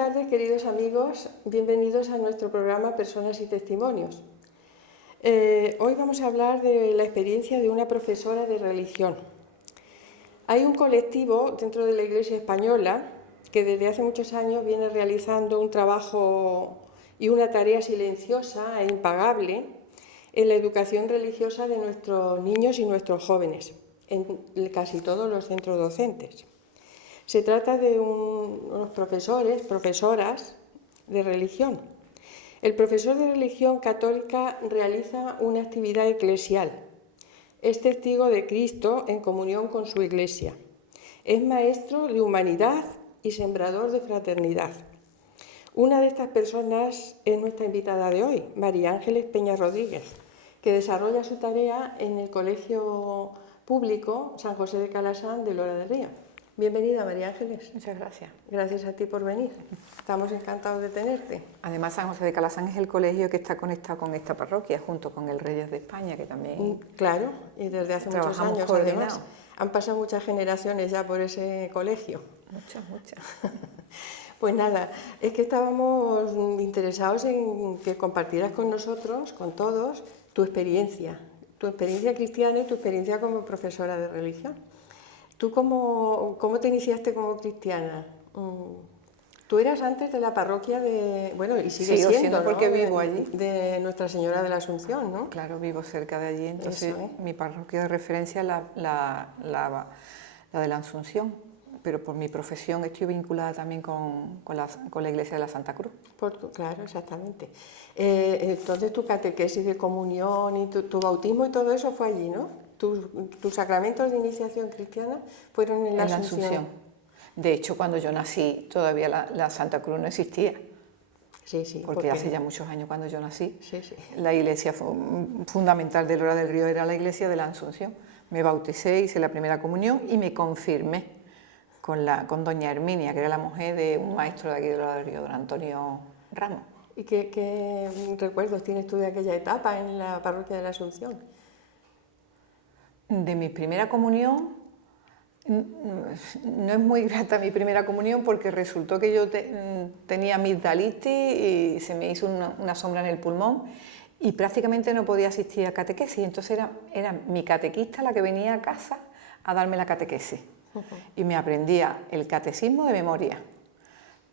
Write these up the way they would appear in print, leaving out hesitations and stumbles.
tardes, queridos amigos. Bienvenidos a nuestro programa Personas y Testimonios. Hoy vamos a hablar de la experiencia de una profesora de religión. Hay un colectivo dentro de la Iglesia española que desde hace muchos años viene realizando un trabajo y una tarea silenciosa e impagable en la educación religiosa de nuestros niños y nuestros jóvenes, en casi todos los centros docentes. Se trata de unos profesoras de religión. El profesor de religión católica realiza una actividad eclesial. Es testigo de Cristo en comunión con su Iglesia. Es maestro de humanidad y sembrador de fraternidad. Una de estas personas es nuestra invitada de hoy, María Ángeles Peña Rodríguez, que desarrolla su tarea en el Colegio Público San José de Calasán de Lora del Río. Bienvenida, María Ángeles. Muchas gracias. Gracias a ti por venir. Estamos encantados de tenerte. Además, San José de Calasán es el colegio que está conectado con esta parroquia, junto con el Reyes de España, que también... Claro, y desde hace muchos años, además. Han pasado muchas generaciones ya por ese colegio. Muchas. Pues nada, es que estábamos interesados en que compartieras con nosotros, con todos, tu experiencia cristiana y tu experiencia como profesora de religión. ¿Tú cómo te iniciaste como cristiana? Tú eras antes de la parroquia de... Bueno, y sigues siendo, ¿no? Porque vivo allí. De Nuestra Señora de la Asunción, ¿no? Claro, vivo cerca de allí, entonces mi parroquia de referencia es la de la Asunción, pero por mi profesión estoy vinculada también con la iglesia de la Santa Cruz. Claro, exactamente. Entonces tu catequesis de comunión y tu bautismo y todo eso fue allí, ¿no? Tus sacramentos de iniciación cristiana fueron en la Asunción. De hecho, cuando yo nací, todavía la Santa Cruz no existía. Sí. Porque hace ya muchos años cuando yo nací, sí. La iglesia fundamental de Lora del Río era la iglesia de la Asunción. Me bauticé, hice la primera comunión y me confirmé con doña Herminia, que era la mujer de un maestro de aquí de Lora del Río, don Antonio Ramos. ¿Y qué recuerdos tienes tú de aquella etapa en la parroquia de la Asunción? De mi primera comunión, no es muy grata mi primera comunión porque resultó que yo tenía amigdalitis y se me hizo una sombra en el pulmón y prácticamente no podía asistir a catequesis. Entonces era mi catequista la que venía a casa a darme la catequesis. Y me aprendía el catecismo de memoria.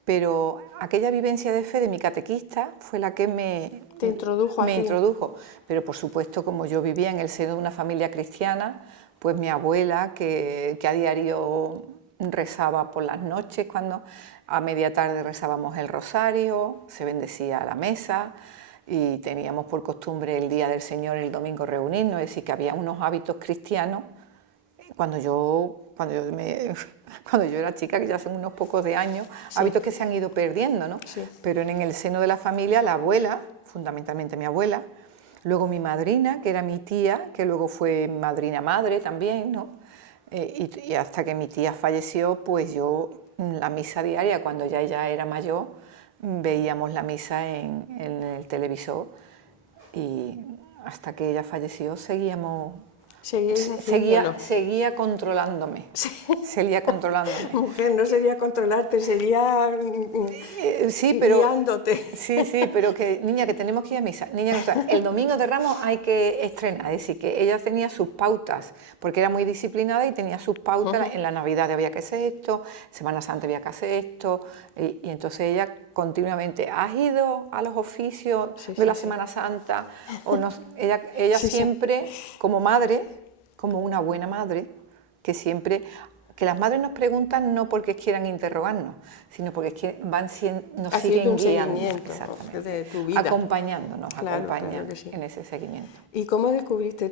Pero aquella vivencia de fe de mi catequista fue la que me introdujo. Pero por supuesto, como yo vivía en el seno de una familia cristiana, pues mi abuela, que a diario rezaba por las noches, cuando a media tarde rezábamos el rosario, se bendecía la mesa y teníamos por costumbre el Día del Señor, el domingo, reunirnos, es decir, que había unos hábitos cristianos cuando yo era chica, que ya hace unos pocos de años, hábitos que se han ido perdiendo, ¿no? Sí. Pero en el seno de la familia, la abuela, fundamentalmente mi abuela, luego mi madrina, que era mi tía, que luego fue madrina madre también, ¿no? Y hasta que mi tía falleció, pues yo, la misa diaria, cuando ya ella era mayor, veíamos la misa en el televisor y hasta que ella falleció seguía controlándome. Seguía controlándome. Mujer, no sería controlarte, sería guiándote. Sí, pero que, niña, que tenemos que ir a misa. Niña, el domingo de Ramos hay que estrenar. Es decir, que ella tenía sus pautas, porque era muy disciplinada y tenía sus pautas. En la Navidad había que hacer esto, Semana Santa había que hacer esto. Y entonces ella continuamente, ¿has ido a los oficios de la Semana Santa? O no, ella siempre, como madre, como una buena madre, que las madres nos preguntan no porque quieran interrogarnos, sino porque nos siguen guiando de tu vida, acompañándonos, claro, en ese seguimiento. ¿Y cómo descubriste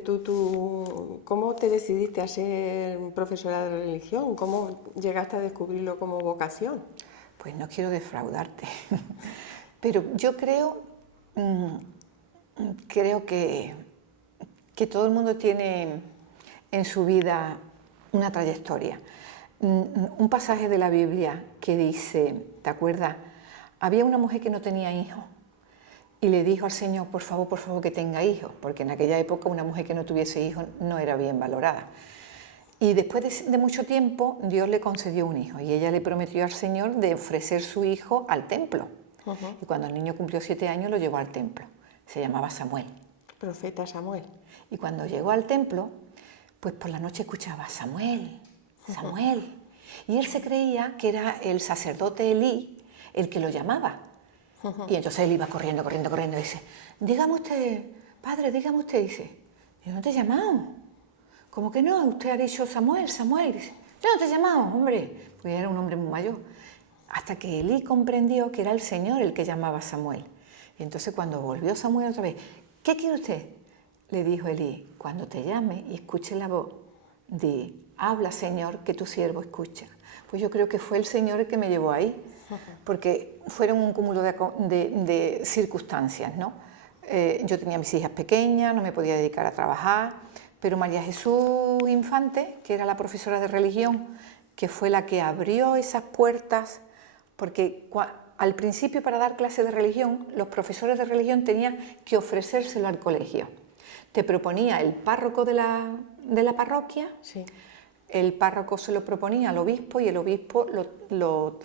cómo te decidiste a ser profesora de religión? ¿Cómo llegaste a descubrirlo como vocación? Pues no quiero defraudarte, pero yo creo que todo el mundo tiene en su vida una trayectoria. Un pasaje de la Biblia que dice, ¿te acuerdas? Había una mujer que no tenía hijos y le dijo al Señor, por favor, que tenga hijos, porque en aquella época una mujer que no tuviese hijos no era bien valorada. Y después de mucho tiempo, Dios le concedió un hijo y ella le prometió al Señor de ofrecer su hijo al templo. Y cuando el niño cumplió 7 años, lo llevó al templo. Se llamaba Samuel. Profeta Samuel. Y cuando llegó al templo, pues por la noche escuchaba Samuel, Samuel. Y él se creía que era el sacerdote Elí el que lo llamaba. Y entonces él iba corriendo, corriendo, corriendo y dice, dígame usted, padre, dígame usted. Dice, yo no te he llamado. ¿Cómo que no? Usted ha dicho Samuel, Samuel. Dice, yo no te he llamado, hombre. Pues era un hombre muy mayor. Hasta que Elí comprendió que era el Señor el que llamaba a Samuel. Y entonces cuando volvió Samuel otra vez, ¿qué quiere usted? Le dijo Elí, cuando te llame y escuche la voz, di, habla Señor, que tu siervo escucha. Pues yo creo que fue el Señor el que me llevó ahí, porque fueron un cúmulo de circunstancias, ¿no? Yo tenía mis hijas pequeñas, no me podía dedicar a trabajar, pero María Jesús Infante, que era la profesora de religión, que fue la que abrió esas puertas, porque al principio para dar clases de religión, los profesores de religión tenían que ofrecérselo al colegio. Te proponía el párroco de la parroquia, Sí. el párroco se lo proponía al obispo y el obispo lo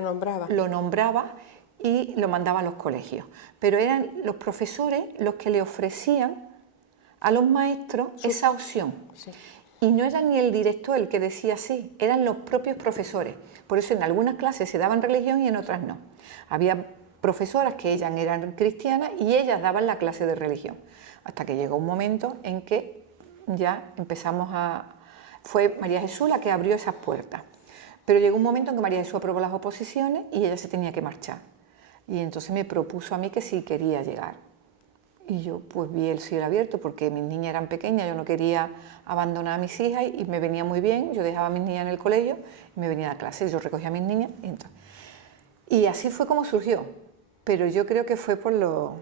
nombraba y lo mandaba a los colegios. Pero eran los profesores los que le ofrecían a los maestros esa opción. Sí. Y no era ni el director el que decía sí, eran los propios profesores. Por eso en algunas clases se daban religión y en otras no. Había profesoras que ellas eran cristianas y ellas daban la clase de religión. Hasta que llegó un momento en que ya empezamos a... Fue María Jesús la que abrió esas puertas. Pero llegó un momento en que María Jesús aprobó las oposiciones y ella se tenía que marchar. Y entonces me propuso a mí que sí quería llegar. Y yo pues vi el cielo abierto porque mis niñas eran pequeñas, yo no quería abandonar a mis hijas y me venía muy bien. Yo dejaba a mis niñas en el colegio y me venía a clase, yo recogía a mis niñas. Y así fue como surgió. Pero yo creo que fue por lo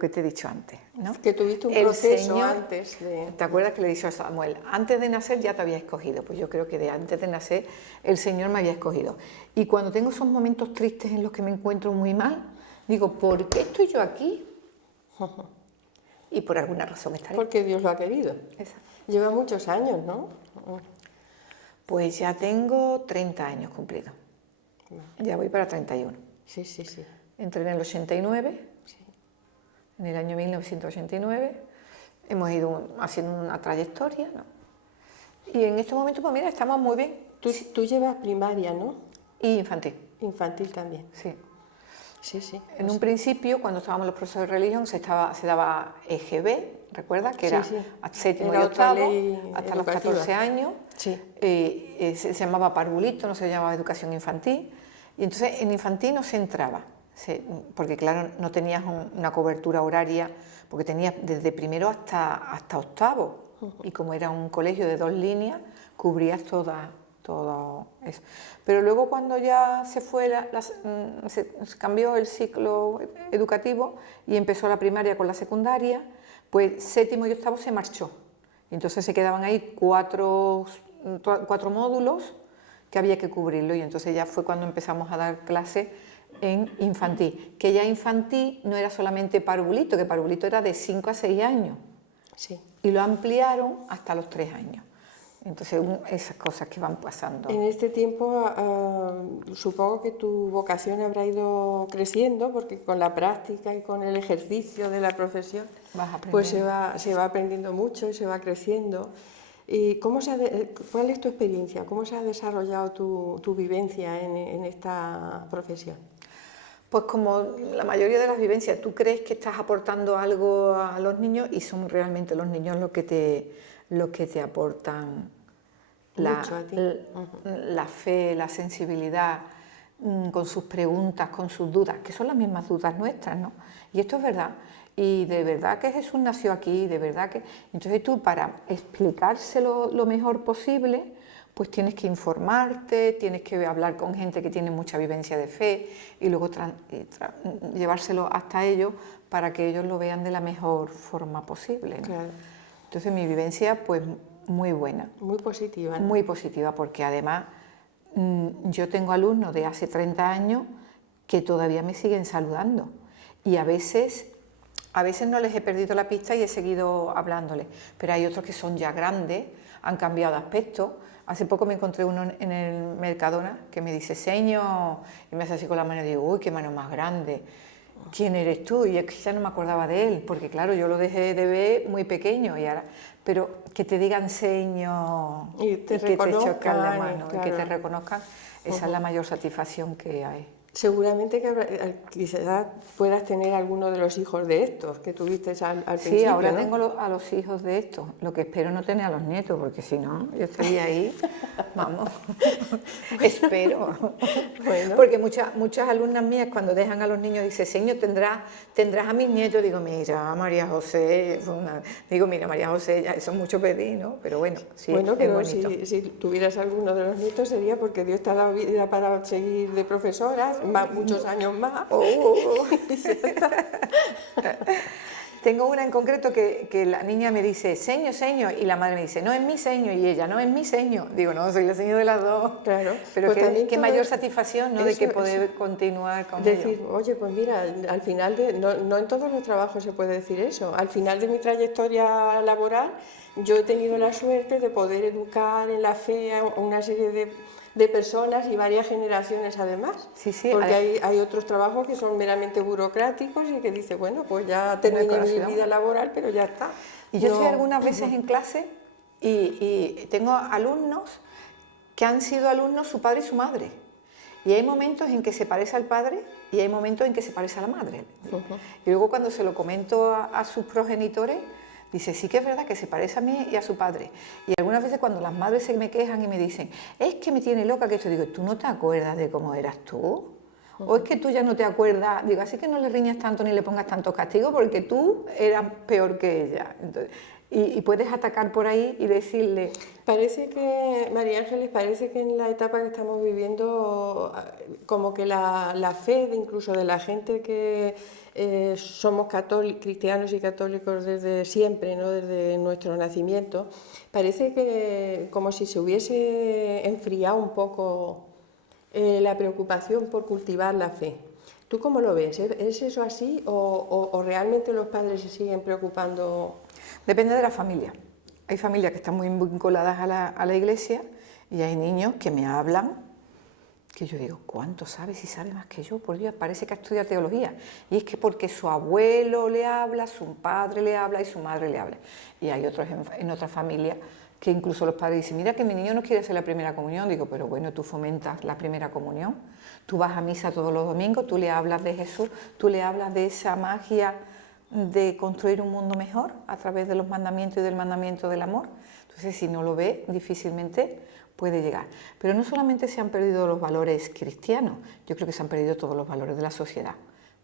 que te he dicho antes, ¿no? Que tuviste un proceso antes de... ¿Te acuerdas que le dije a Samuel, antes de nacer ya te había escogido? Pues yo creo que antes de nacer el Señor me había escogido. Y cuando tengo esos momentos tristes en los que me encuentro muy mal, digo, ¿por qué estoy yo aquí? Y por alguna razón estaré. Porque Dios lo ha querido. Exacto. Lleva muchos años, ¿no? Pues ya tengo 30 años cumplidos. Ya voy para 31. Sí, sí, sí. Entré en el 89, Sí. en el año 1989. Hemos ido haciendo una trayectoria, ¿no? Y en este momento, pues mira, estamos muy bien. Tú llevas primaria, ¿no? Y infantil. Infantil también. Sí. Sí, sí. En un principio, cuando estábamos los profesores de religión, se daba EGB, ¿recuerdas? Que era séptimo y octavo, hasta los 14 años. Sí. Se llamaba parvulito, no se llamaba educación infantil. Y entonces en infantil no se entraba, porque claro, no tenías una cobertura horaria, porque tenías desde primero hasta octavo. Y como era un colegio de 2 líneas, cubrías todo eso. Pero luego cuando ya se fue, se cambió el ciclo educativo y empezó la primaria con la secundaria, pues séptimo y octavo se marchó. Y entonces se quedaban ahí cuatro módulos que había que cubrirlo y entonces ya fue cuando empezamos a dar clases en infantil. Que ya infantil no era solamente parvulito, que parvulito era de 5 a 6 años. Sí. Y lo ampliaron hasta los 3 años. Entonces, esas cosas que van pasando. En este tiempo supongo que tu vocación habrá ido creciendo, porque con la práctica y con el ejercicio de la profesión, pues se va aprendiendo mucho y se va creciendo. ¿Y cuál es tu experiencia? ¿Cómo se ha desarrollado tu vivencia en esta profesión? Pues como la mayoría de las vivencias, tú crees que estás aportando algo a los niños y son realmente los niños los que te aportan la fe, la sensibilidad, con sus preguntas, con sus dudas, que son las mismas dudas nuestras, ¿no? Y esto es verdad. Y de verdad que Jesús nació aquí, de verdad que... Entonces tú, para explicárselo lo mejor posible, pues tienes que informarte, tienes que hablar con gente que tiene mucha vivencia de fe y luego llevárselo hasta ellos para que ellos lo vean de la mejor forma posible, ¿no? Claro. Entonces mi vivencia, pues muy buena. Muy positiva, ¿no? Muy positiva, porque además yo tengo alumnos de hace 30 años que todavía me siguen saludando y a veces no les he perdido la pista y he seguido hablándoles, pero hay otros que son ya grandes, han cambiado de aspecto. Hace poco me encontré uno en el Mercadona que me dice señor, y me hace así con la mano y digo, uy, qué mano más grande. ¿Quién eres tú? Y es que ya no me acordaba de él, porque claro, yo lo dejé de ver muy pequeño y ahora, pero que te digan señor y que te chocan la mano, claro. y que te reconozcan, esa es la mayor satisfacción que hay. Seguramente que quizás puedas tener alguno de los hijos de estos que tuviste al Sí, principio, ahora ¿no? tengo a los hijos de estos, lo que espero no tener a los nietos, porque si no, yo estaría ahí, vamos, espero. Bueno. Porque muchas alumnas mías cuando dejan a los niños dicen, señor, tendrás a mis nietos, digo, mira, María José, digo, mira, María José, ya eso es mucho pedir, ¿no? Pero bueno, sí, Bueno, es pero bonito. si tuvieras alguno de los nietos sería porque Dios te ha dado vida para seguir de profesoras, muchos años más. Tengo una en concreto que la niña me dice, señor, y la madre me dice, no es mi seño, y ella, no es mi seño. Digo, no, soy la seño de las dos. Claro. Pero Pues qué mayor satisfacción, ¿no? De que poder continuar con decir, ello. oye, pues mira, al final, no en todos los trabajos se puede decir eso. Al final de mi trayectoria laboral, yo he tenido la suerte de poder educar en la fe a una serie de personas y varias generaciones además. Sí, sí, porque hay otros trabajos que son meramente burocráticos y que dice, bueno, pues ya terminé mi vida laboral, pero ya está. Y yo estoy algunas veces en clase y tengo alumnos que han sido alumnos su padre y su madre. Y hay momentos en que se parece al padre y hay momentos en que se parece a la madre. Y luego cuando se lo comento a sus progenitores, dice, sí que es verdad que se parece a mí y a su padre. Y algunas veces cuando las madres se me quejan y me dicen, es que me tiene loca que esto, digo, ¿tú no te acuerdas de cómo eras tú? ¿O es que tú ya no te acuerdas? Digo, así que no le riñas tanto ni le pongas tantos castigos porque tú eras peor que ella. Entonces, y puedes atacar por ahí y decirle... Parece que, María Ángeles, parece que en la etapa que estamos viviendo, como que la fe incluso de la gente que somos cristianos y católicos desde siempre, ¿no? Desde nuestro nacimiento, parece que como si se hubiese enfriado un poco la preocupación por cultivar la fe. ¿Tú cómo lo ves? ¿Es eso así o realmente los padres se siguen preocupando? Depende de la familia. Hay familias que están muy vinculadas a la iglesia y hay niños que me hablan que yo digo, ¿cuánto sabe? Si sabe más que yo, por Dios, parece que ha estudiado teología. Y es que porque su abuelo le habla, su padre le habla y su madre le habla. Y hay otros en otras familias que incluso los padres dicen, mira que mi niño no quiere hacer la primera comunión. Digo, pero bueno, tú fomentas la primera comunión, tú vas a misa todos los domingos, tú le hablas de Jesús, tú le hablas de esa magia de construir un mundo mejor a través de los mandamientos y del mandamiento del amor. Entonces, si no lo ve, difícilmente puede llegar. Pero no solamente se han perdido los valores cristianos, yo creo que se han perdido todos los valores de la sociedad.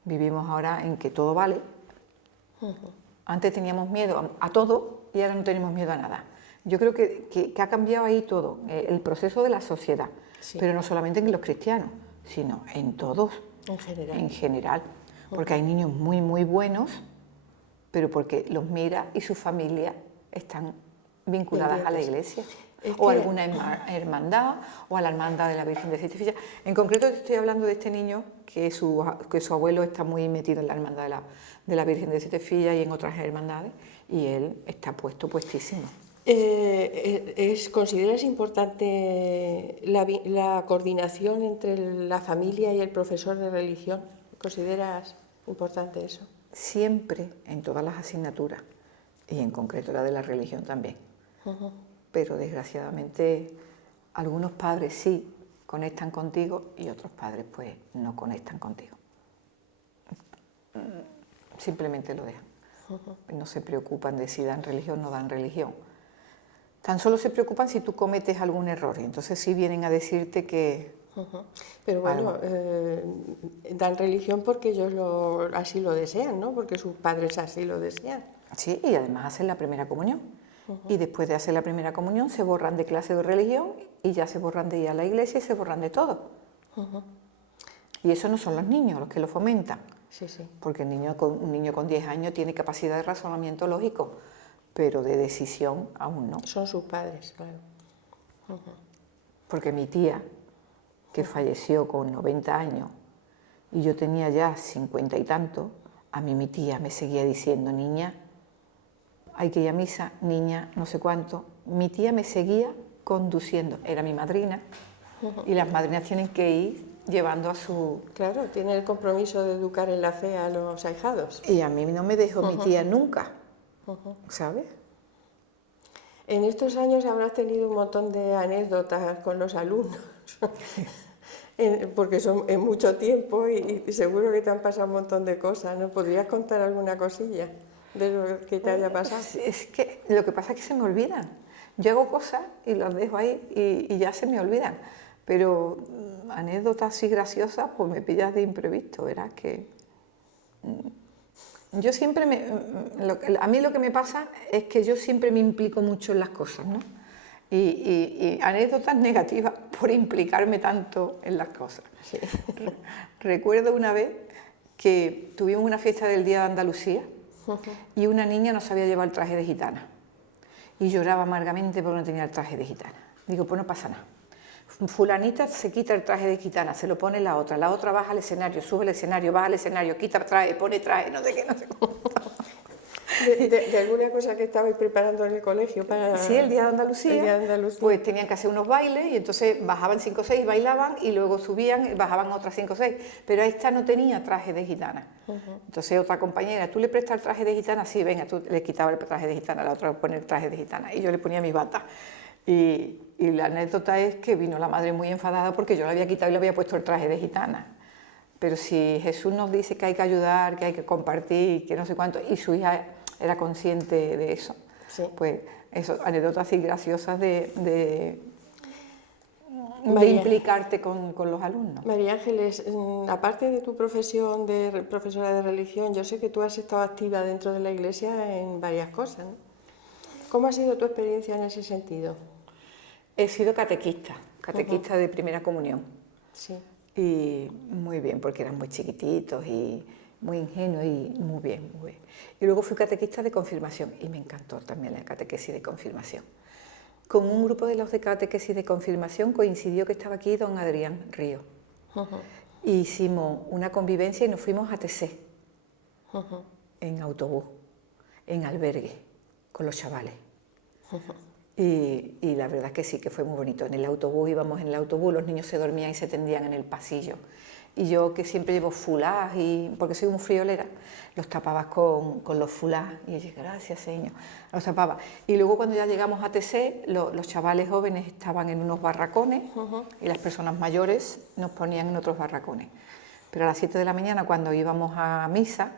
Vivimos ahora en que todo vale. Antes teníamos miedo a todo y ahora no tenemos miedo a nada. Yo creo que ha cambiado ahí todo, el proceso de la sociedad, sí. Pero no solamente en los cristianos, sino en todos, en general. Porque hay niños muy, muy buenos, pero porque los mira y su familia están vinculadas a la iglesia. O a alguna hermandad, o a la hermandad de la Virgen de Siete Fillas. En concreto estoy hablando de este niño que su abuelo está muy metido en la hermandad de la Virgen de Siete Fillas y en otras hermandades, y él está puestísimo. ¿Consideras importante la coordinación entre la familia y el profesor de religión? ¿Consideras importante eso? Siempre, en todas las asignaturas, y en concreto la de la religión también. Pero desgraciadamente algunos padres sí conectan contigo y otros padres pues no conectan contigo. Simplemente lo dejan. No se preocupan de si dan religión o no dan religión. Tan solo se preocupan si tú cometes algún error y entonces sí vienen a decirte que... Pero bueno, dan religión porque ellos así lo desean, ¿no? Porque sus padres así lo desean. Sí, y además hacen la primera comunión. Y después de hacer la primera comunión se borran de clase de religión y ya se borran de ir a la iglesia y se borran de todo. Y eso no son los niños los que lo fomentan. Sí, sí. Porque un niño con 10 años tiene capacidad de razonamiento lógico, pero de decisión aún no. Son sus padres, claro. Porque mi tía, que falleció con 90 años y yo tenía ya 50 y tanto, a mí mi tía me seguía diciendo, niña, hay que ir a misa, niña, no sé cuánto, mi tía me seguía conduciendo, era mi madrina, y las madrinas tienen que ir llevando a su... Claro, tiene el compromiso de educar en la fe a los ahijados. Y a mí no me dejó mi tía nunca, ¿sabes? En estos años habrás tenido un montón de anécdotas con los alumnos, porque es mucho tiempo y seguro que te han pasado un montón de cosas, ¿no? ¿Podrías contar alguna cosilla de lo que te haya pasado? Es que lo que pasa es que se me olvidan. Yo hago cosas y las dejo ahí y ya se me olvidan. Pero anécdotas así graciosas, pues me pillas de imprevisto, verás que... Yo siempre a mí lo que me pasa es que yo siempre me implico mucho en las cosas, ¿no? Y anécdotas negativas por implicarme tanto en las cosas. Sí. Recuerdo una vez que tuvimos una fiesta del Día de Andalucía y una niña no sabía llevar el traje de gitana y lloraba amargamente porque no tenía el traje de gitana. Digo, pues no pasa nada. Fulanita se quita el traje de gitana, se lo pone la otra baja al escenario, sube al escenario, baja al escenario, quita traje, pone traje, no sé qué, no sé cómo. ¿De alguna cosa que estabais preparando en el colegio para...? Sí, el Día de Andalucía, el Día de Andalucía. Pues tenían que hacer unos bailes y entonces bajaban 5 o 6, bailaban y luego subían y bajaban otras 5 o 6, pero esta no tenía traje de gitana. Entonces otra compañera, ¿tú le prestas el traje de gitana? Sí, venga, tú le quitabas el traje de gitana, la otra le ponía el traje de gitana y yo le ponía mis batas. Y la anécdota es que vino la madre muy enfadada porque yo le había quitado y le había puesto el traje de gitana. Pero si Jesús nos dice que hay que ayudar, que hay que compartir, que no sé cuánto, y su hija era consciente de eso, sí. Pues eso, anécdotas así graciosas de María, implicarte con los alumnos. María Ángeles, aparte de tu profesión de profesora de religión, yo sé que tú has estado activa dentro de la Iglesia en varias cosas, ¿no? ¿Cómo ha sido tu experiencia en ese sentido? He sido catequista de primera comunión. Sí. Y muy bien, porque eran muy chiquititos y muy ingenuos y muy bien, muy bien. Y luego fui catequista de confirmación y me encantó también la catequesis de confirmación. Con un grupo de los de catequesis de confirmación coincidió que estaba aquí don Adrián Río. Y hicimos una convivencia y nos fuimos a TC, en autobús, en albergue, con los chavales. Y la verdad es que sí, que fue muy bonito. En el autobús, íbamos en el autobús, los niños se dormían y se tendían en el pasillo. Y yo, que siempre llevo fulás, porque soy muy friolera, los tapabas con los fulás. Y yo dije, gracias, señor. Los tapaba. Y luego cuando ya llegamos a TC, los chavales jóvenes estaban en unos barracones y las personas mayores nos ponían en otros barracones. Pero a las 7 de la mañana, cuando íbamos a misa,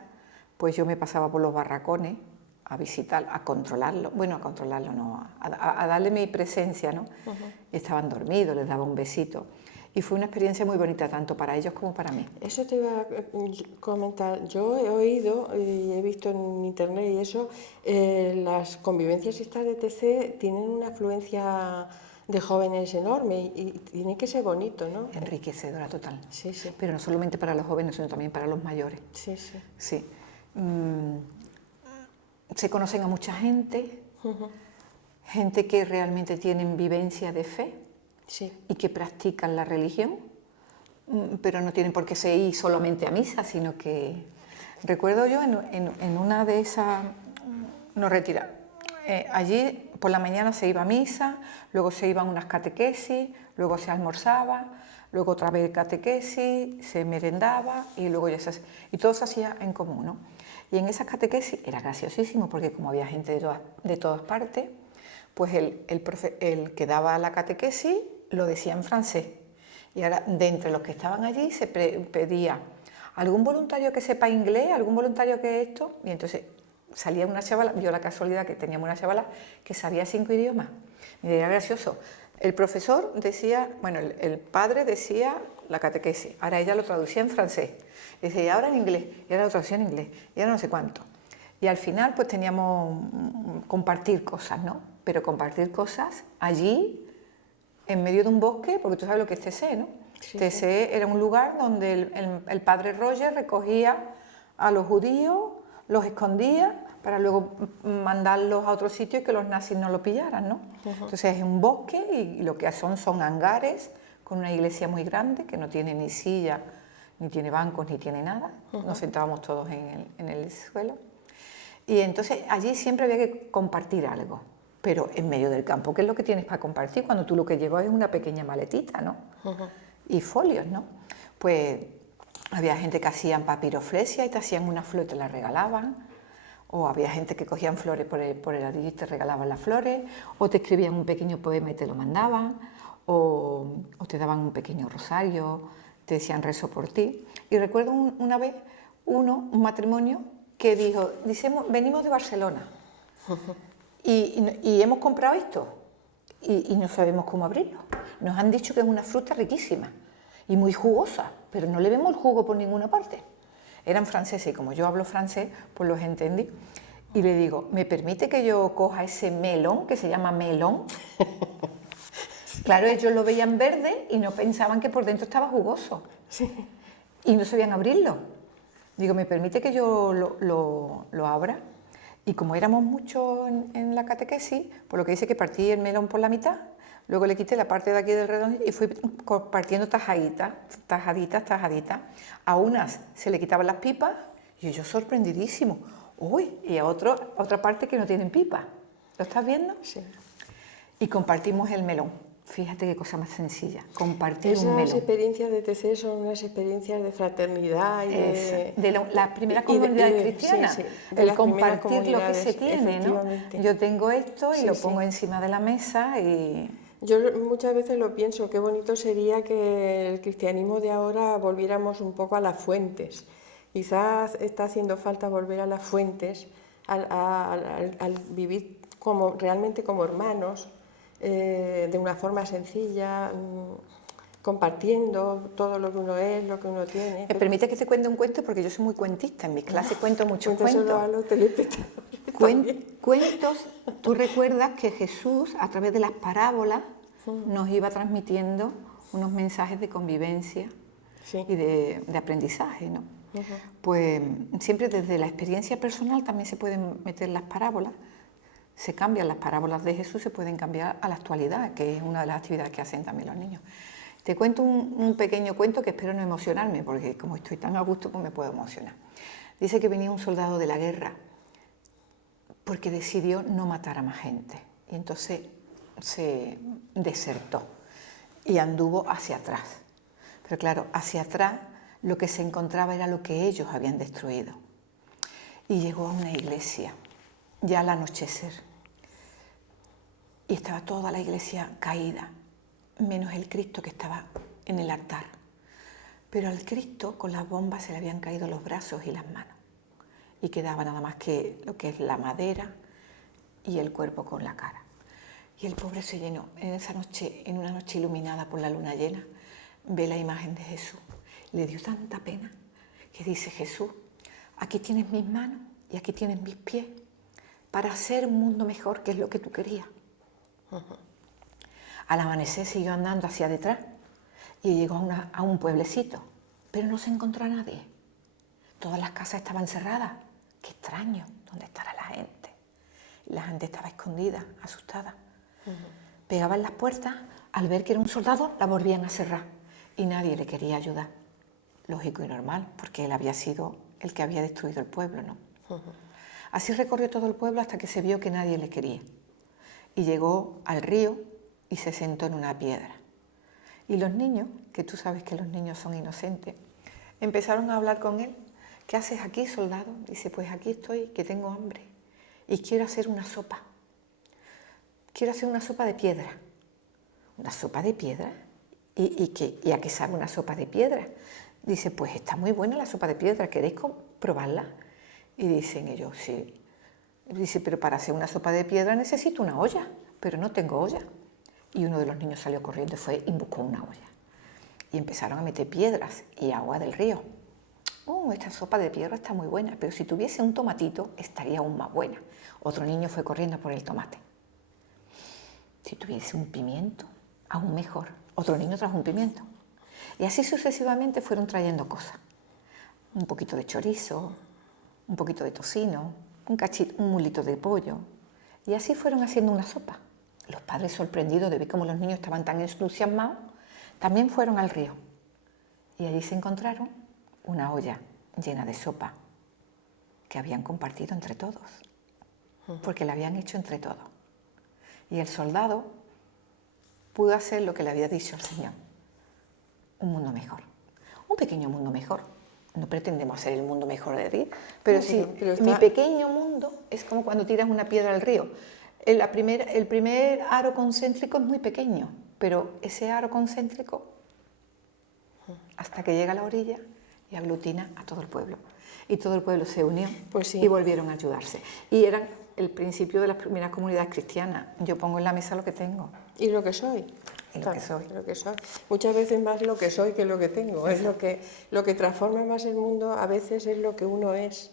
pues yo me pasaba por los barracones a visitar, a controlarlo, bueno, a controlarlo no, a darle mi presencia, ¿no? Estaban dormidos, les daba un besito. Y fue una experiencia muy bonita, tanto para ellos como para mí. Eso te iba a comentar. Yo he oído y he visto en internet y eso, las convivencias estas de TC tienen una afluencia de jóvenes enorme y tiene que ser bonito, ¿no? Enriquecedora total. Sí, sí. Pero no solamente para los jóvenes, sino también para los mayores. Sí, sí. Sí. Se conocen a mucha gente, gente que realmente tienen vivencia de fe. Sí. Y que practican la religión, pero no tienen por qué ir solamente a misa, sino que... Recuerdo yo en una de esas... Nos retira. Allí por la mañana se iba a misa, luego se iban unas catequesis, luego se almorzaba, luego otra vez catequesis, se merendaba y luego ya se... Y todo se hacía en común, ¿no? Y en esas catequesis era graciosísimo porque como había gente de todas partes, pues el que daba la catequesis lo decía en francés. Y ahora, de entre los que estaban allí, se pedía algún voluntario que sepa inglés, algún voluntario que esto, y entonces salía una chavala, yo la casualidad que teníamos una chavala que sabía 5 idiomas. Y era gracioso. El profesor decía, bueno, el padre decía la catequesis, ahora ella lo traducía en francés. Y decía, y ahora en inglés, y ahora lo traducía en inglés, y ahora no sé cuánto. Y al final, pues teníamos compartir cosas, ¿no? Pero compartir cosas allí, en medio de un bosque, porque tú sabes lo que es TC, ¿no? Sí, TC sí. Era un lugar donde el padre Roger recogía a los judíos, los escondía para luego mandarlos a otro sitio y que los nazis no lo pillaran, ¿no? Entonces es un bosque y lo que son hangares con una iglesia muy grande que no tiene ni silla, ni tiene bancos, ni tiene nada. Nos sentábamos todos en el suelo. Y entonces allí siempre había que compartir algo. pero en medio del campo, ¿qué es lo que tienes para compartir cuando tú lo que llevas es una pequeña maletita, ¿no? Y folios, ¿no? Pues había gente que hacían papiroflexia y te hacían una flor y te la regalaban, o había gente que cogían flores por el ladrillo y te regalaban las flores, o te escribían un pequeño poema y te lo mandaban, o te daban un pequeño rosario, te decían rezo por ti. Y recuerdo una vez un matrimonio que dijo, venimos de Barcelona y hemos comprado esto y no sabemos cómo abrirlo. Nos han dicho que es una fruta riquísima y muy jugosa, pero no le vemos el jugo por ninguna parte. Eran franceses y como yo hablo francés, pues los entendí. Y le digo, ¿me permite que yo coja ese melón, que se llama melón? Claro, ellos lo veían verde y no pensaban que por dentro estaba jugoso. Sí. Y no sabían abrirlo. Digo, ¿me permite que yo lo abra? Y como éramos muchos en la catequesis, pues lo que hice es que partí el melón por la mitad, luego le quité la parte de aquí del redondito y fui partiendo tajaditas. A unas se le quitaban las pipas y ellos sorprendidísimos. Uy, y a otra parte que no tienen pipa. ¿Lo estás viendo? Sí. Y compartimos el melón. Fíjate qué cosa más sencilla, compartir un melón. Esas experiencias de TC son unas experiencias de fraternidad y de la primera comunidad cristiana, sí, de el compartir lo que se tiene, ¿no? Yo tengo esto y Sí, lo pongo encima de la mesa y... Yo muchas veces lo pienso, qué bonito sería que el cristianismo de ahora volviéramos un poco a las fuentes. Quizás está haciendo falta volver a las fuentes, al vivir realmente como hermanos, de una forma sencilla, compartiendo todo lo que uno es, lo que uno tiene. ¿Me permite que te cuente un cuento? Porque yo soy muy cuentista, en mis clases cuento muchos Cuéntaselo cuentos. a los telespectadores. Cuentos, tú recuerdas que Jesús, a través de las parábolas, nos iba transmitiendo unos mensajes de convivencia y de aprendizaje, ¿no? Pues siempre desde la experiencia personal también se pueden meter las parábolas. Se cambian las parábolas de Jesús, se pueden cambiar a la actualidad, que es una de las actividades que hacen también los niños. Te cuento un pequeño cuento que espero no emocionarme, porque como estoy tan a gusto, pues me puedo emocionar. Dice que venía un soldado de la guerra porque decidió no matar a más gente. Y entonces se desertó y anduvo hacia atrás. Pero claro, hacia atrás lo que se encontraba era lo que ellos habían destruido. Y llegó a una iglesia, ya al anochecer. Y estaba toda la iglesia caída, menos el Cristo que estaba en el altar. Pero al Cristo con las bombas se le habían caído los brazos y las manos. Y quedaba nada más que lo que es la madera y el cuerpo con la cara. Y el pobre se llenó. En esa noche, en una noche iluminada por la luna llena, ve la imagen de Jesús. Le dio tanta pena que dice: Jesús, aquí tienes mis manos y aquí tienes mis pies para hacer un mundo mejor, que es lo que tú querías. Al amanecer siguió andando hacia detrás y llegó a un pueblecito, pero no se encontró a nadie. Todas las casas estaban cerradas. Qué extraño, ¿dónde estará la gente? Y la gente estaba escondida, asustada. Pegaban las puertas, al ver que era un soldado, la volvían a cerrar y nadie le quería ayudar. Lógico y normal, porque él había sido el que había destruido el pueblo, ¿no? Así recorrió todo el pueblo hasta que se vio que nadie le quería. Y llegó al río y se sentó en una piedra. Y los niños, que tú sabes que los niños son inocentes, empezaron a hablar con él. ¿Qué haces aquí, soldado? Dice: pues aquí estoy, que tengo hambre y quiero hacer una sopa. Quiero hacer una sopa de piedra. ¿Una sopa de piedra? ¿Y a qué sabe una sopa de piedra? Dice: pues está muy buena la sopa de piedra, ¿queréis probarla? Y dicen ellos: sí. Dice: pero para hacer una sopa de piedra necesito una olla, pero no tengo olla. Y uno de los niños salió corriendo y buscó una olla. Y empezaron a meter piedras y agua del río. Esta sopa de piedra está muy buena, pero si tuviese un tomatito estaría aún más buena. Otro niño fue corriendo por el tomate. Si tuviese un pimiento, aún mejor. Otro niño trajo un pimiento. Y así sucesivamente fueron trayendo cosas. Un poquito de chorizo, un poquito de tocino, un mulito de pollo. Y así fueron haciendo una sopa. Los padres, sorprendidos de ver cómo los niños estaban tan entusiasmados, también fueron al río. Y allí se encontraron una olla llena de sopa que habían compartido entre todos, porque la habían hecho entre todos. Y el soldado pudo hacer lo que le había dicho el Señor. Un mundo mejor. Un pequeño mundo mejor. No pretendemos hacer el mundo mejor de ti, pero No, sí, pero está... mi pequeño mundo es como cuando tiras una piedra al río. El primer aro concéntrico es muy pequeño, pero ese aro concéntrico, hasta que llega a la orilla y aglutina a todo el pueblo. Y todo el pueblo se unió Pues sí. y volvieron a ayudarse. Y eran el principio de las primeras comunidades cristianas. Yo pongo en la mesa lo que tengo. Y lo que soy. Y lo que soy. Lo que soy. Muchas veces más lo que soy que lo que tengo. Es lo que transforma más el mundo, a veces es lo que uno es,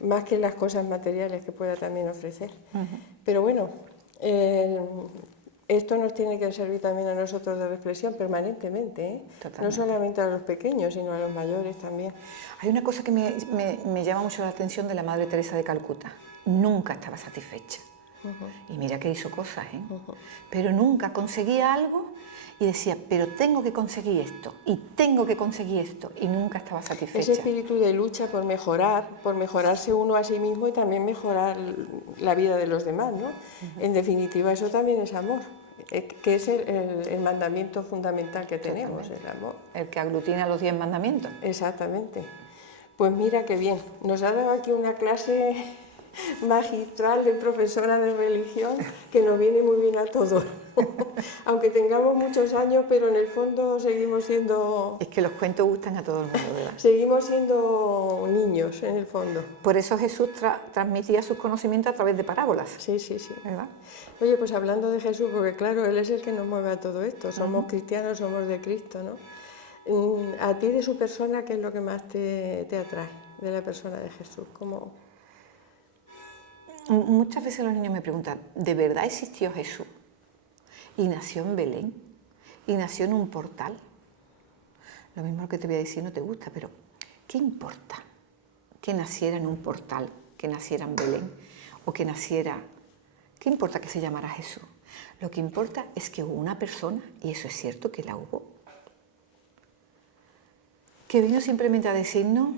más que las cosas materiales que pueda también ofrecer. Pero bueno, esto nos tiene que servir también a nosotros de reflexión permanentemente, ¿eh? No solamente a los pequeños, sino a los mayores también. Hay una cosa que me llama mucho la atención de la Madre Teresa de Calcuta. Nunca estaba satisfecha. Y mira que hizo cosas, ¿eh? Pero nunca conseguía algo y decía, pero tengo que conseguir esto, y tengo que conseguir esto, y nunca estaba satisfecha. Ese espíritu de lucha por mejorarse uno a sí mismo y también mejorar la vida de los demás, ¿no? En definitiva, eso también es amor, que es el mandamiento fundamental que tenemos, el amor. El que aglutina los 10 mandamientos. Exactamente. Pues mira qué bien, nos ha dado aquí una clase magistral de profesora de religión que nos viene muy bien a todos. Aunque tengamos muchos años, pero en el fondo seguimos siendo... Es que los cuentos gustan a todo el mundo, ¿verdad? Seguimos siendo niños, en el fondo. Por eso Jesús transmitía sus conocimientos a través de parábolas. Sí, sí, sí. ¿Verdad? Oye, pues hablando de Jesús, porque claro, Él es el que nos mueve a todo esto. Somos cristianos, somos de Cristo, ¿no? A ti de su persona, ¿qué es lo que más te atrae de la persona de Jesús? ¿Cómo...? Muchas veces los niños me preguntan, ¿de verdad existió Jesús? ¿Y nació en Belén? ¿Y nació en un portal? Lo mismo que te voy a decir no te gusta, pero ¿qué importa que naciera en un portal, que naciera en Belén o que naciera... ¿Qué importa que se llamara Jesús? Lo que importa es que hubo una persona, y eso es cierto que la hubo, que vino simplemente a decirnos,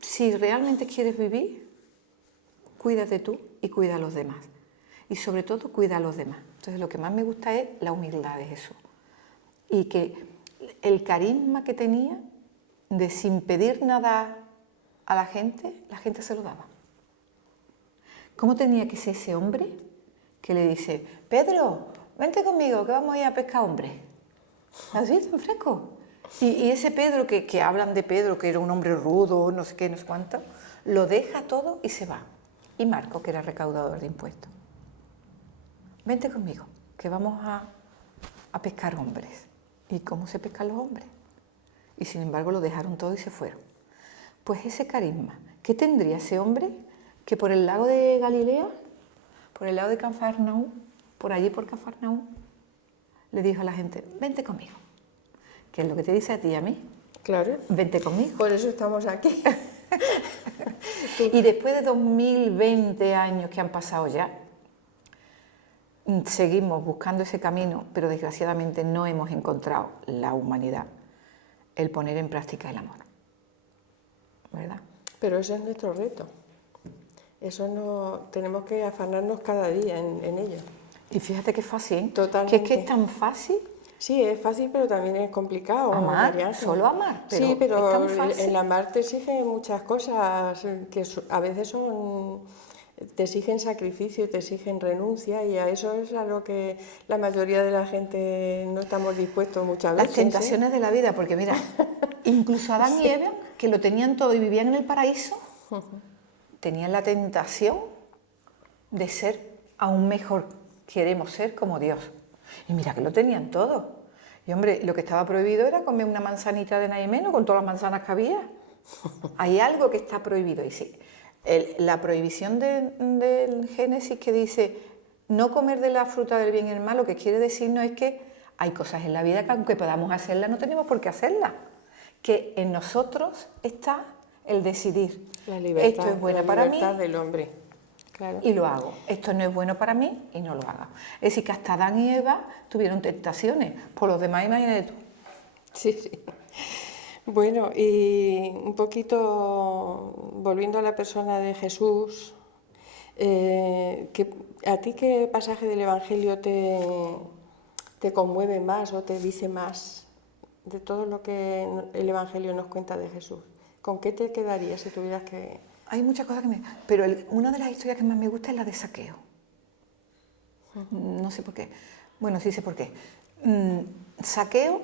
si realmente quieres vivir, cuídate tú y cuida a los demás. Y sobre todo, cuida a los demás. Entonces, lo que más me gusta es la humildad de Jesús. Y que el carisma que tenía de sin pedir nada a la gente se lo daba. ¿Cómo tenía que ser ese hombre que le dice, Pedro, vente conmigo, que vamos a ir a pescar hombres? Así, tan fresco. Y ese Pedro, que hablan de Pedro, que era un hombre rudo, no sé qué, no sé cuánto, lo deja todo y se va. Y Marco, que era recaudador de impuestos. Vente conmigo, que vamos a pescar hombres. ¿Y cómo se pescan los hombres? Y sin embargo lo dejaron todo y se fueron. Pues ese carisma, ¿qué tendría ese hombre que por el lago de Galilea, por el lago de Cafarnaúm, por allí por Cafarnaúm, le dijo a la gente, vente conmigo? ¿Qué es lo que te dice a ti y a mí? Claro. Vente conmigo. Por eso estamos aquí. Y después de 2020 años que han pasado ya, seguimos buscando ese camino, pero desgraciadamente no hemos encontrado la humanidad, el poner en práctica el amor. ¿Verdad? Pero ese es nuestro reto. Eso no tenemos que afanarnos cada día en ello. Y fíjate qué fácil, ¿eh? Totalmente. Que es tan fácil. Sí, es fácil, pero también es complicado. Amar, solo amar. Pero sí, pero es tan fácil. el amar te exige muchas cosas que a veces te exigen sacrificio, te exigen renuncia, y a eso es a lo que la mayoría de la gente no estamos dispuestos muchas veces. Las tentaciones de la vida, porque mira, incluso Adán y Eva, que lo tenían todo y vivían en el paraíso, tenían la tentación de ser aún mejor, queremos ser como Dios. Y mira que lo tenían todo. Y hombre, lo que estaba prohibido era comer una manzanita de nada menos con todas las manzanas que había. Hay algo que está prohibido. Y sí, la prohibición del Génesis que dice no comer de la fruta del bien y el mal, lo que quiere decirnos es que hay cosas en la vida que aunque podamos hacerlas, no tenemos por qué hacerlas. Que en nosotros está el decidir. La libertad, esto es bueno para mí. La libertad del hombre. Claro. Y lo hago. Esto no es bueno para mí y no lo hago. Es decir, que hasta Adán y Eva tuvieron tentaciones. Por los demás, imagínate tú. Sí, sí. Bueno, y un poquito volviendo a la persona de Jesús, ¿A ti qué pasaje del Evangelio te conmueve más o te dice más de todo lo que el Evangelio nos cuenta de Jesús? ¿Con qué te quedarías si tuvieras que...? Hay muchas cosas que me... Pero una de las historias que más me gusta es la de Zaqueo. No sé por qué. Bueno, sí sé por qué. Zaqueo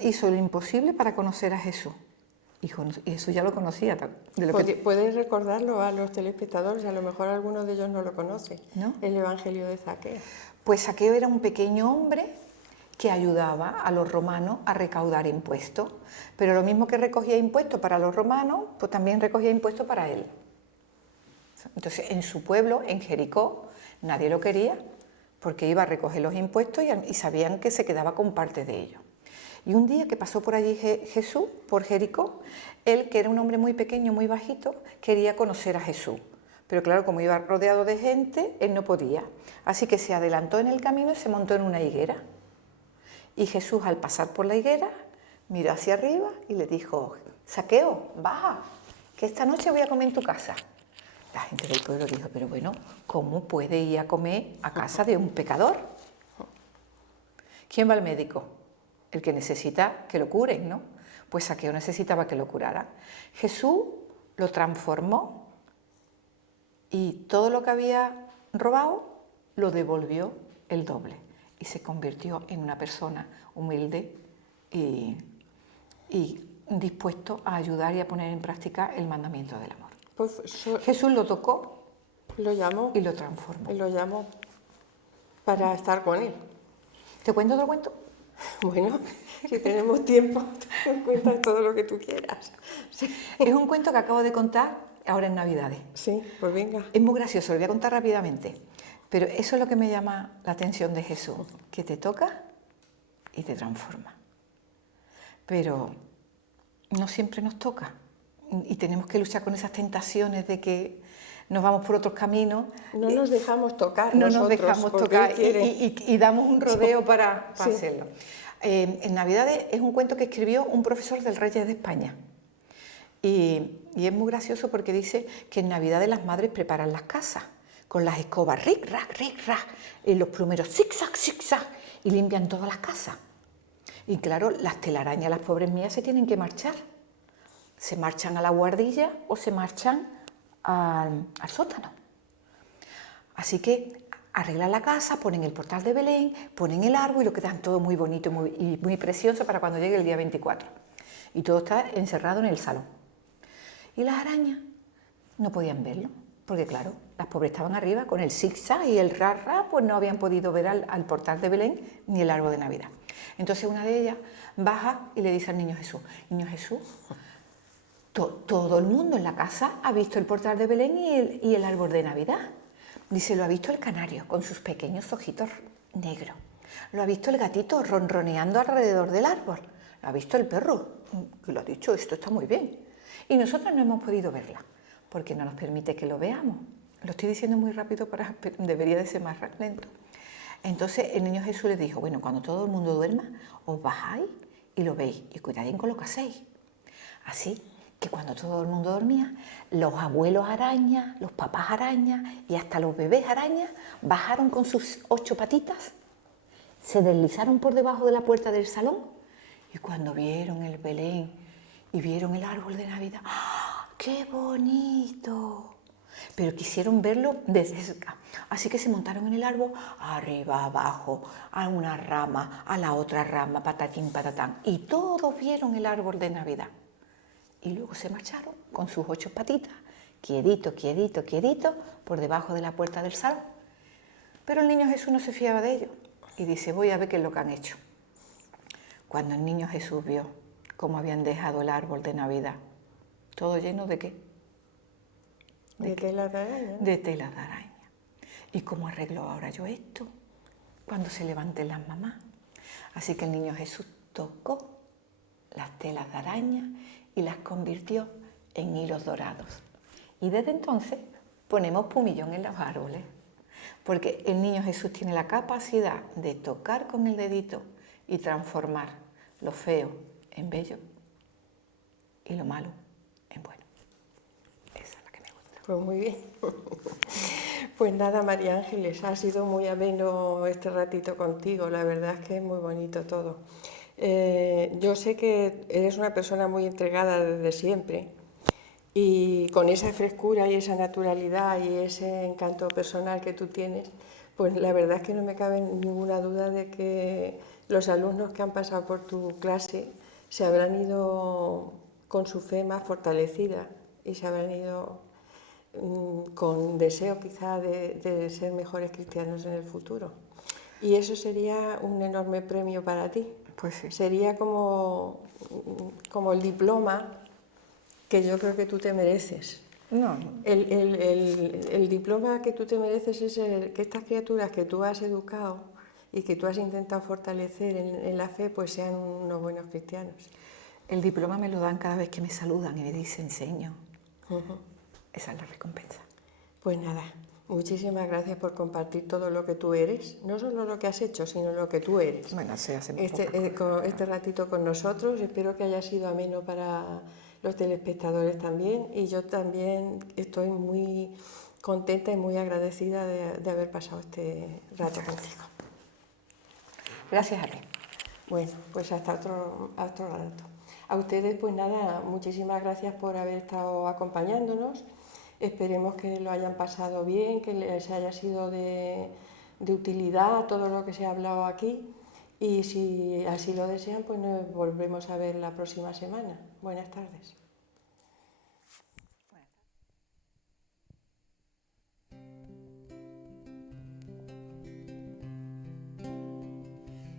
hizo lo imposible para conocer a Jesús. Y Jesús ya lo conocía. ¿Puedes recordarlo a los telespectadores? A lo mejor alguno de ellos no lo conoce, ¿No? El Evangelio de Zaqueo. Pues Zaqueo era un pequeño hombre que ayudaba a los romanos a recaudar impuestos. Pero lo mismo que recogía impuestos para los romanos, pues también recogía impuestos para él. Entonces, en su pueblo, en Jericó, nadie lo quería porque iba a recoger los impuestos y sabían que se quedaba con parte de ellos. Y un día que pasó por allí Jesús, por Jericó, él, que era un hombre muy pequeño, muy bajito, quería conocer a Jesús. Pero claro, como iba rodeado de gente, él no podía. Así que se adelantó en el camino y se montó en una higuera. Y Jesús, al pasar por la higuera, miró hacia arriba y le dijo: Zaqueo, baja, que esta noche voy a comer en tu casa. La gente del pueblo dijo: pero bueno, ¿cómo puede ir a comer a casa de un pecador? ¿Quién va al médico? El que necesita que lo curen, ¿no? Pues Zaqueo necesitaba que lo curaran. Jesús lo transformó y todo lo que había robado lo devolvió el doble y se convirtió en una persona humilde y dispuesto a ayudar y a poner en práctica el mandamiento del amor. Pues Jesús lo tocó, lo llamó y lo transformó. Y lo llamó para estar con él. ¿Te cuento otro cuento? Bueno, si tenemos tiempo, cuenta todo lo que tú quieras. Sí. Es un cuento que acabo de contar ahora en Navidades. Sí, pues venga. Es muy gracioso, lo voy a contar rápidamente. Pero eso es lo que me llama la atención de Jesús, que te toca y te transforma. Pero no siempre nos toca y tenemos que luchar con esas tentaciones de que nos vamos por otros caminos. No nos dejamos tocar. No nosotros, nos dejamos tocar y damos un rodeo para Sí. hacerlo. En Navidades es un cuento que escribió un profesor del Reyes de España. Y es muy gracioso porque dice que en Navidades las madres preparan las casas con las escobas, ric, rac, y los plumeros, zig-zag, zig-zag, y limpian todas las casas. Y claro, las telarañas, las pobres mías, se tienen que marchar. Se marchan a la guardilla o se marchan al sótano. Así que arreglan la casa, ponen el portal de Belén, ponen el árbol y lo quedan todo muy bonito y muy precioso para cuando llegue el día 24. Y todo está encerrado en el salón. Y las arañas no podían verlo, porque claro, las pobres estaban arriba con el zigzag y el ra, pues no habían podido ver al portal de Belén ni el árbol de Navidad. Entonces una de ellas baja y le dice al niño Jesús: Niño Jesús, todo el mundo en la casa ha visto el portal de Belén y el árbol de Navidad. Dice: lo ha visto el canario con sus pequeños ojitos negros. Lo ha visto el gatito ronroneando alrededor del árbol. Lo ha visto el perro, que lo ha dicho: esto está muy bien. Y nosotros no hemos podido verla, porque no nos permite que lo veamos. Lo estoy diciendo muy rápido, debería de ser más lento. Entonces el niño Jesús le dijo: bueno, cuando todo el mundo duerma, os bajáis y lo veis, y cuidadín con lo que hacéis. Así que cuando todo el mundo dormía, los abuelos arañas, los papás arañas y hasta los bebés arañas bajaron con sus 8 patitas, se deslizaron por debajo de la puerta del salón y cuando vieron el Belén y vieron el árbol de Navidad, ¡ah, qué bonito! Pero quisieron verlo desde cerca, así que se montaron en el árbol, arriba, abajo, a una rama, a la otra rama, patatín, patatán, y todos vieron el árbol de Navidad. Y luego se marcharon con sus 8 patitas, quietito, por debajo de la puerta del salón. Pero el niño Jesús no se fiaba de ellos y dice: voy a ver qué es lo que han hecho. Cuando el niño Jesús vio cómo habían dejado el árbol de Navidad, todo lleno ¿de qué? De telas de araña. De telas de araña. ¿Y cómo arreglo ahora yo esto? Cuando se levanten las mamás. Así que el niño Jesús tocó las telas de araña y las convirtió en hilos dorados. Y desde entonces ponemos pumillón en los árboles, porque el niño Jesús tiene la capacidad de tocar con el dedito y transformar lo feo en bello y lo malo en bueno. Esa es la que me gusta. Pues muy bien. Pues nada, María Ángeles, ha sido muy ameno este ratito contigo, la verdad es que es muy bonito todo. Yo sé que eres una persona muy entregada desde siempre y con esa frescura y esa naturalidad y ese encanto personal que tú tienes, pues la verdad es que no me cabe ninguna duda de que los alumnos que han pasado por tu clase se habrán ido con su fe más fortalecida y se habrán ido con deseo quizá de ser mejores cristianos en el futuro. Y eso sería un enorme premio para ti. Pues sí. Sería como el diploma que yo creo que tú te mereces. No. El diploma que tú te mereces es que estas criaturas que tú has educado y que tú has intentado fortalecer en la fe, pues sean unos buenos cristianos. El diploma me lo dan cada vez que me saludan y me dicen señor. Esa es la recompensa. Pues nada, muchísimas gracias por compartir todo lo que tú eres, no solo lo que has hecho, sino lo que tú eres. Bueno, se hace este ratito con nosotros, espero que haya sido ameno para los telespectadores también, y yo también estoy muy contenta y muy agradecida de haber pasado este rato contigo. Gracias a ti. Bueno, pues hasta otro rato. A ustedes, pues nada, muchísimas gracias por haber estado acompañándonos. Esperemos que lo hayan pasado bien, que les haya sido de utilidad todo lo que se ha hablado aquí. Y si así lo desean, pues nos volvemos a ver la próxima semana. Buenas tardes.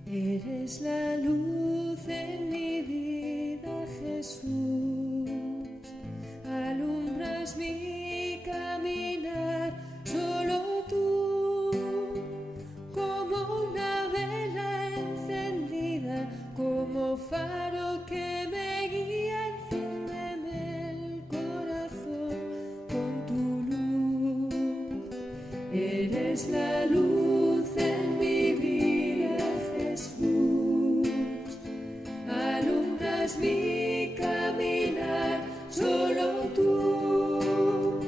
Eres la luz en mi vida, Jesús. Alumbras mi caminar, solo tú, como una vela encendida, como faro que me guía, enciéndeme el corazón con tu luz. Eres la luz en mi vida, Jesús. Alumbras mi caminar, solo tú,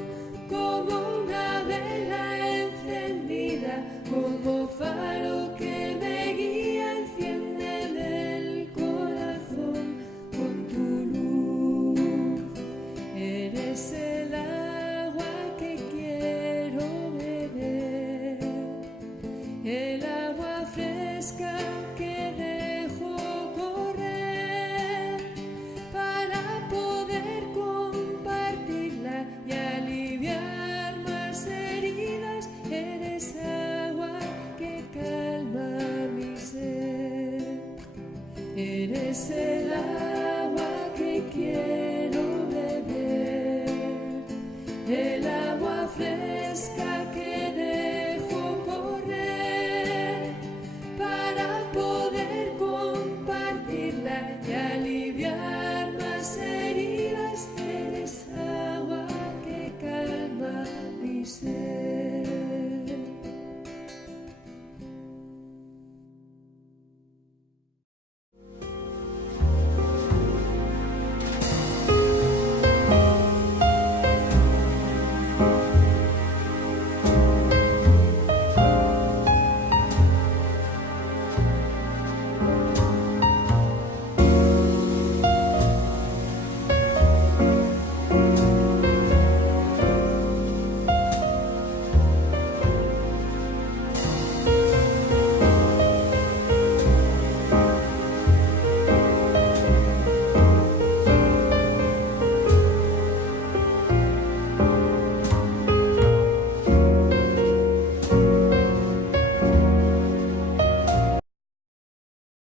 como una vela encendida, como faro que me guía, enciéndeme el corazón con tu luz. Eres el agua que quiero beber, el agua fresca que dejo correr para poder compartirla y aliviar más heridas. Eres agua que calma mi sed. Eres el agua que quiero beber, el agua fresca